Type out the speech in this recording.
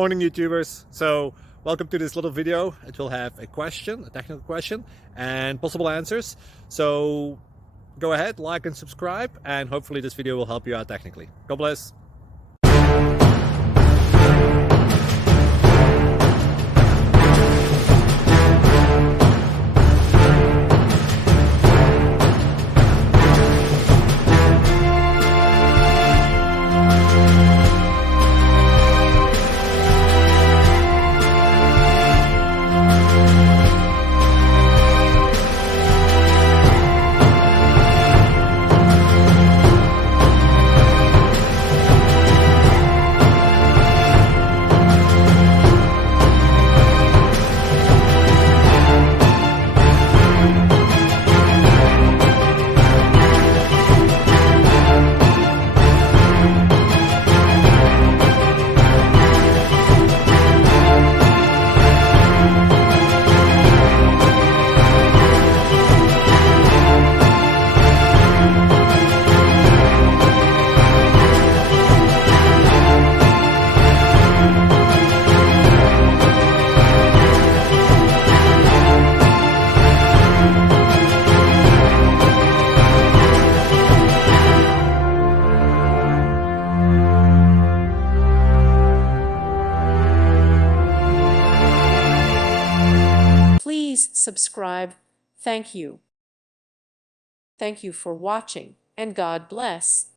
Morning YouTubers. So welcome to this little video. It will have a question, a technical question, and possible answers. So go ahead, like and subscribe, and hopefully this video will help you out technically. God bless. Please subscribe. Thank you. Thank you for watching, and God bless.